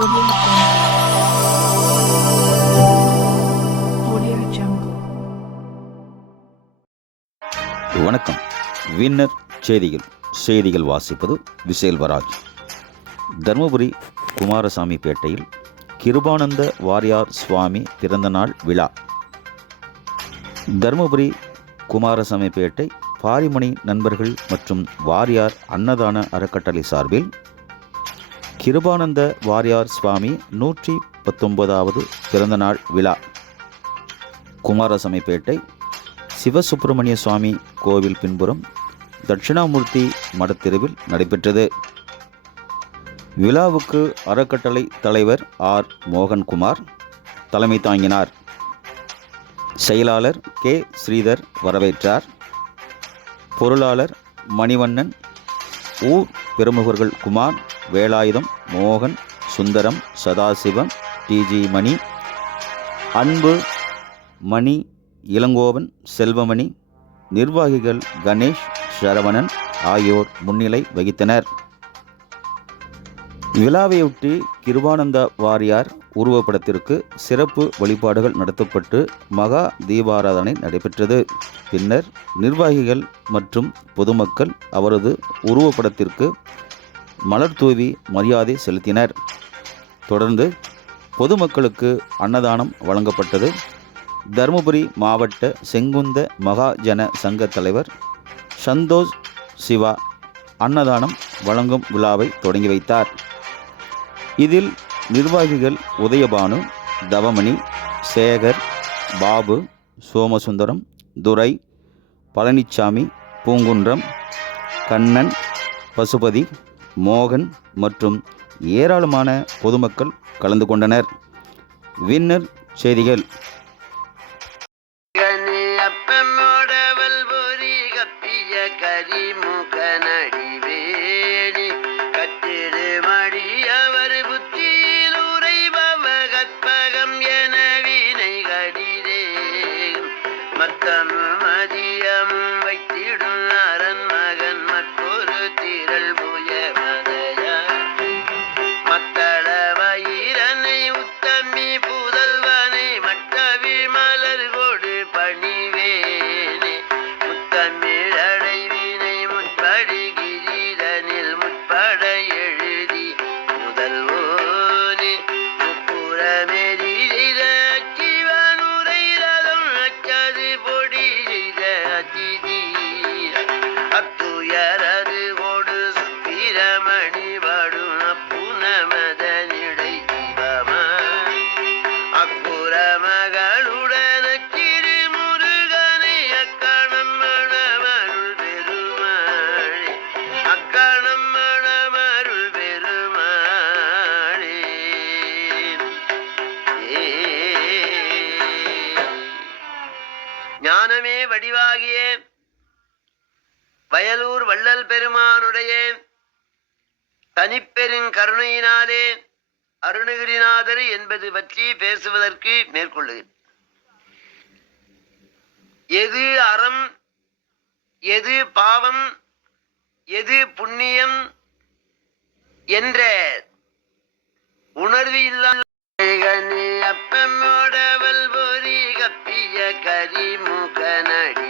Audio Jungle. வணக்கம். Winner செய்திகள் வாசிப்பது விசேல்வராஜ். தருமபுரி குமாரசாமி பேட்டையில் கிருபானந்த வாரியார் சுவாமி பிறந்தநாள் விழா. தருமபுரி குமாரசாமி பேட்டை பாரிமணி நண்பர்கள் மற்றும் வாரியார் அன்னதான அறக்கட்டளை சார்பில் கிருபானந்த வாரியார் சுவாமி 119வது பிறந்தநாள் விழா குமாரசாமிப்பேட்டை சிவசுப்பிரமணிய சுவாமி கோவில் பின்புறம் தட்சிணாமூர்த்தி மடத்தெருவில் நடைபெற்றது. விழாவுக்கு அறக்கட்டளை தலைவர் ஆர் மோகன்குமார் தலைமை தாங்கினார். செயலாளர் கே ஸ்ரீதர் வரவேற்றார். பொருளாளர் மணிவண்ணன், ஊர் பிரமுகர்கள் குமார், வேலாயுதம், மோகன், சுந்தரம், சதாசிவம், டிஜி மணி, அன்பு, மணி, இளங்கோவன், செல்வமணி, நிர்வாகிகள் கணேஷ், சரவணன் ஆகியோர் முன்னிலை வகித்தனர். விழாவையொட்டி கிருபானந்த வாரியார் உருவப்படத்திற்கு சிறப்பு வழிபாடுகள் நடத்தப்பட்டு மகா தீபாராதனை நடைபெற்றது. பின்னர் நிர்வாகிகள் மற்றும் பொதுமக்கள் அவரது உருவப்படத்திற்கு மலர் தூவி மரியாதை செலுத்தினர். தொடர்ந்து பொதுமக்களுக்கு அன்னதானம் வழங்கப்பட்டது. தருமபுரி மாவட்ட செங்குந்த மகாஜன சங்க தலைவர் சந்தோஷ் சிவா அன்னதானம் வழங்கும் விழாவை தொடங்கி வைத்தார். இதில் நிர்வாகிகள் உதயபானு, தவமணி, சேகர், பாபு, சோமசுந்தரம், துரை, பழனிச்சாமி, பூங்குன்றம், கண்ணன், பசுபதி, மோகன் மற்றும் ஏராளமான பொதுமக்கள் கலந்து கொண்டனர். வின்னர் செய்திகள். மத்தமும் மதியமும் வைத்திடும் அரண் மகன் மற்றொரு திரள் புய மதையா மத்தள வயிரனை உத்தமி புதல்வனை மட்டவி மலர் கொடு பணிவேனே முத்தமிழ் அடைவினை முற்படி கிரீடனில் முற்பட எழுதி முதல்வோனே முப்புறமெறி அத்துயரது கொடு சுப்பிரமணி வடும் புனமதனிடை சிவமா அக்குற மகளுடன் சிறு முருகனை அக்கணம் மணமருள் பெருமாளே அக்கணம் மணமருள் பெருமாளே. ஞானமே வடிவாகிய வயலூர் வள்ளல் பெருமானுடைய தனிப்பெருங் கருணையினாலே அருணகிரிநாதர் என்பது பற்றி பேசுவதற்கு மேற்கொள்ளுகிறேன். எது அறம், எது பாவம், எது புண்ணியம் என்ற உணர்வு இல்லாத அப்பமோடவல் பொறி கப்பிய கரிமுக நடி